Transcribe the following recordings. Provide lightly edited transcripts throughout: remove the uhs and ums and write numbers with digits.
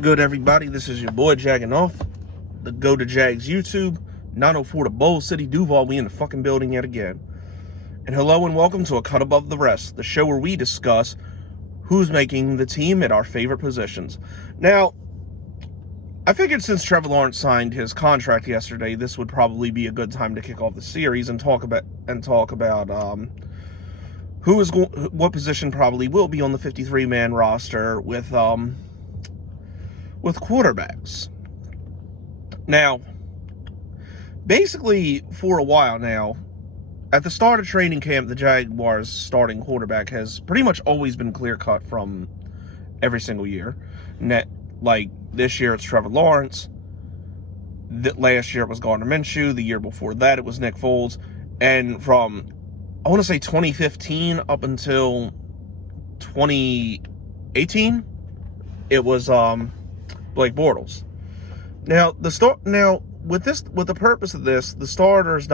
good, everybody? This is your boy Jagging Off, the Go to Jags YouTube, 904 to Bowl City, Duval. We in the fucking building yet again. And hello and welcome to A Cut Above the Rest, the show where we discuss who's making the team at our favorite positions. Now, I figured since Trevor Lawrence signed his contract yesterday, this would probably be a good time to kick off the series and talk about what position probably will be on the 53-man roster with quarterbacks. Now, basically, for a while now, at the start of training camp, the Jaguars' starting quarterback has pretty much always been clear-cut from every single year. Like, this year it's Trevor Lawrence. Last year it was Gardner Minshew. The year before that it was Nick Foles. And from, I want to say 2015 up until 2018, it was Blake Bortles. Now with the purpose of this, the starter's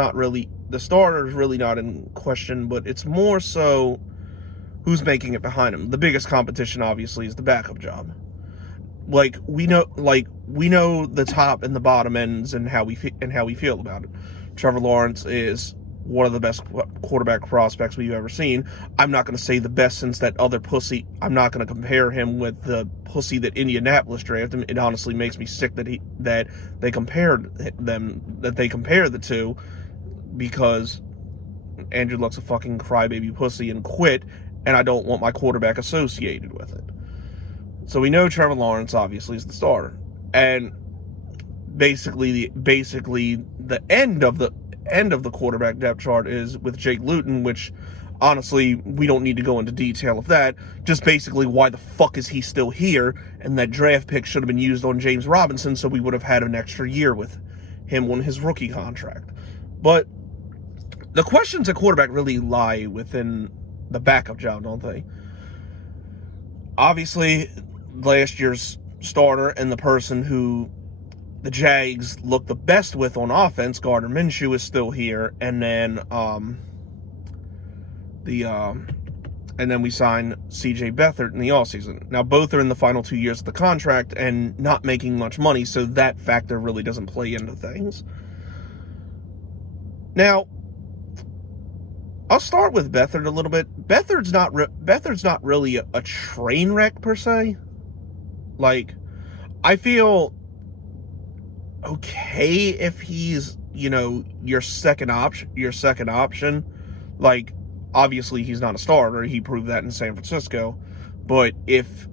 really not in question, but it's more so who's making it behind him. The biggest competition obviously is the backup job. We know the top and the bottom ends and how we feel about it. Trevor Lawrence is one of the best quarterback prospects we've ever seen. I'm not going to say the best since that other pussy. I'm not going to compare him with the pussy that Indianapolis drafted him. It honestly makes me sick that they compared the two, because Andrew Luck's a fucking crybaby pussy and quit, and I don't want my quarterback associated with it. So we know Trevor Lawrence obviously is the starter, and basically the end of the quarterback depth chart is with Jake Luton, which honestly we don't need to go into detail of that. Just basically, why the fuck is he still here? And that draft pick should have been used on James Robinson, so we would have had an extra year with him on his rookie contract. But the questions at quarterback really lie within the backup job, don't they? Obviously, last year's starter and the person who the Jags look the best with on offense, Gardner Minshew, is still here, and then we sign C.J. Beathard in the offseason. Now, both are in the final 2 years of the contract and not making much money, so that factor really doesn't play into things. Now, I'll start with Beathard a little bit. Beathard's not really a train wreck per se. Like, I feel okay if he's, your second option. Like, obviously he's not a starter. He proved that in San Francisco. But if,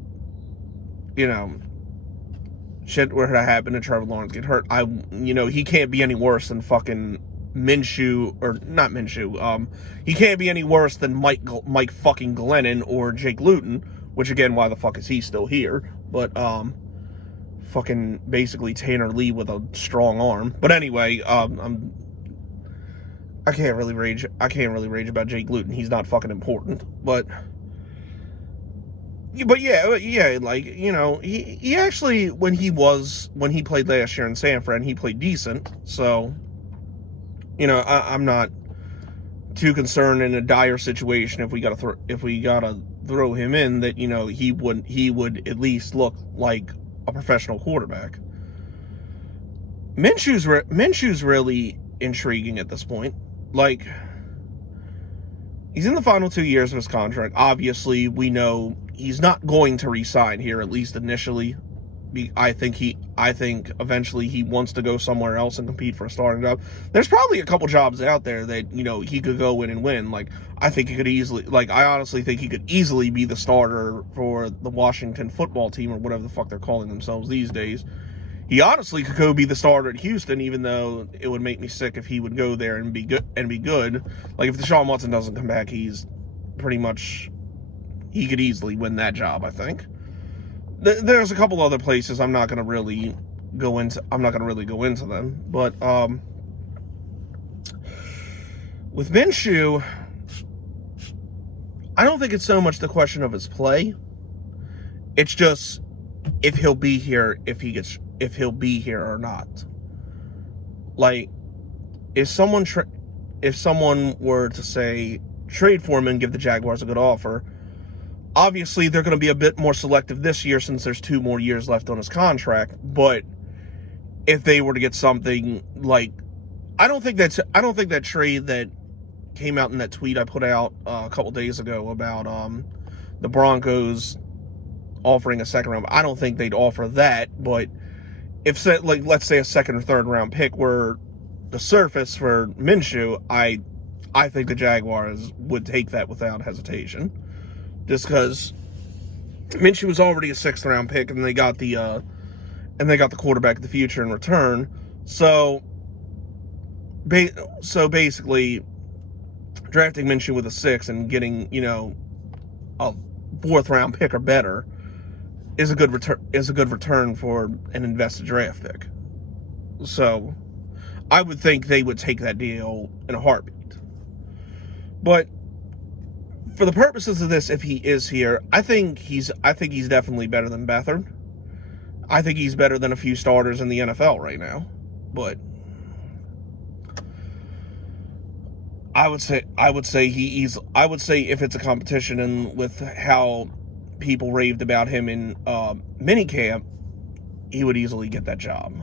shit were to happen and Trevor Lawrence get hurt, he can't be any worse than fucking Minshew, or not Minshew. He can't be any worse than Mike fucking Glennon or Jake Luton, which again, why the fuck is he still here? But fucking basically Tanner Lee with a strong arm. But anyway, I can't really rage about Jake Luton. He's not fucking important. But yeah, like, he actually, when he played last year in San Fran, he played decent. So, I'm not too concerned in a dire situation if we gotta throw him in, that he would at least look like a professional quarterback. Minshew's really intriguing at this point. Like, he's in the final 2 years of his contract. Obviously, we know he's not going to re-sign here, at least initially. I think eventually he wants to go somewhere else and compete for a starting job. There's probably a couple jobs out there that, he could go in and win. Like, I honestly think he could easily be the starter for the Washington football team, or whatever the fuck they're calling themselves these days. He honestly could go be the starter at Houston, even though it would make me sick if he would go there and be good. Like, if Deshaun Watson doesn't come back, he could easily win that job, I think. There's a couple other places I'm not going to really go into them. But with Minshew, I don't think it's so much the question of his play. It's just if he'll be here, if he'll be here or not. Like, if someone were to say trade for him and give the Jaguars a good offer, obviously they're going to be a bit more selective this year since there's 2 more years left on his contract. But if they were to get something like, I don't think that trade that came out in that tweet I put out a couple days ago about the Broncos offering a second round. I don't think they'd offer that, but if, like, let's say a second or third round pick were the surface for Minshew, I think the Jaguars would take that without hesitation, just because Minshew was already a 6th round pick, and they got the quarterback of the future in return. So basically, drafting Minshew with a 6 and getting, you know, a 4th round pick or better is a good return for an invested draft pick. So I would think they would take that deal in a heartbeat. But for the purposes of this, if he is here, I think he's definitely better than Beathard. I think he's better than a few starters in the NFL right now. But I would say if it's a competition, and with how people raved about him in minicamp, he would easily get that job.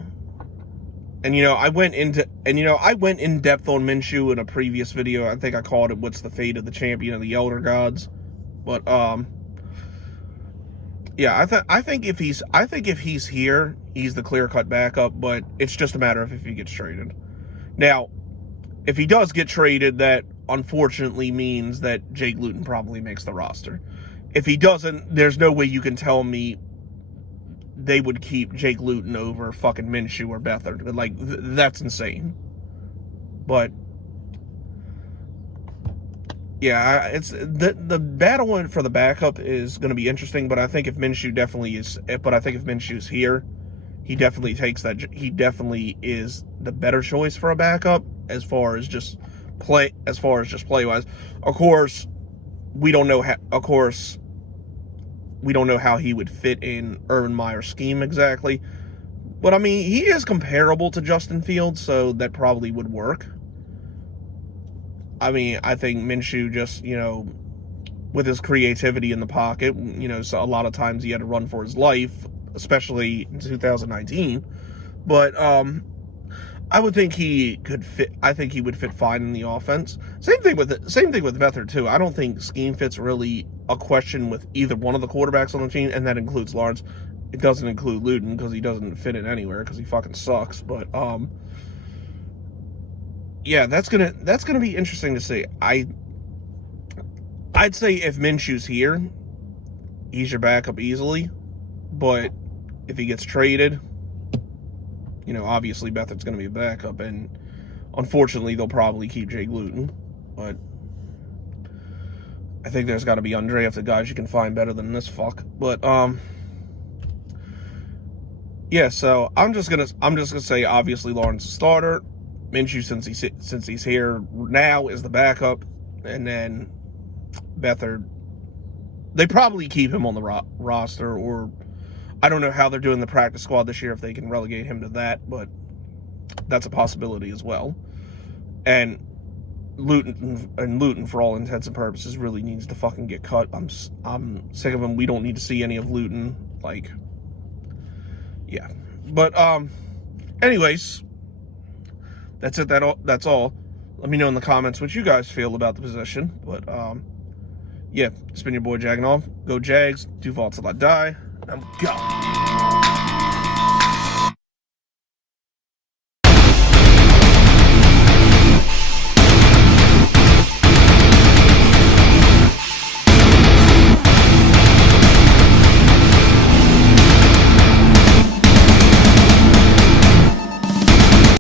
And I went in depth on Minshew in a previous video. I think I called it "What's the Fate of the Champion of the Elder Gods?" But yeah, I think if he's here, he's the clear-cut backup. But it's just a matter of if he gets traded. Now, if he does get traded, that unfortunately means that Jake Luton probably makes the roster. If he doesn't, there's no way you can tell me they would keep Jake Luton over fucking Minshew or Beathard. Like, that's insane. But yeah, it's the battle for the backup is going to be interesting. But I think if Minshew's here, he definitely takes that. He definitely is the better choice for a backup as far as just play wise. Of course, we don't know how he would fit in Urban Meyer's scheme exactly. But I mean, he is comparable to Justin Fields, so that probably would work. I mean, I think Minshew just, with his creativity in the pocket, so a lot of times he had to run for his life, especially in 2019. But I would think he could fit. I think he would fit fine in the offense. Same thing with Beathard too. I don't think scheme fit's really a question with either one of the quarterbacks on the team, and that includes Lawrence. It doesn't include Luton because he doesn't fit in anywhere because he fucking sucks. But yeah, that's gonna be interesting to see. I'd say if Minshew's here, he's your backup easily. But if he gets traded, obviously Beathard's going to be a backup, and unfortunately they'll probably keep Jake Luton. But I think there's got to be undrafted guys you can find better than this fuck. But yeah, so I'm just gonna say obviously Lawrence is starter. Minshew, since he's here now, is the backup, and then Beathard, they probably keep him on the roster, or I don't know how they're doing the practice squad this year, if they can relegate him to that, but that's a possibility as well. And Luton, for all intents and purposes, really needs to fucking get cut. I'm sick of him. We don't need to see any of Luton. Like, yeah. But anyways, that's it. That's all. Let me know in the comments what you guys feel about the position. But yeah, it's been your boy Jaganov. Go Jags. 2 vaults till I die. I'm gone.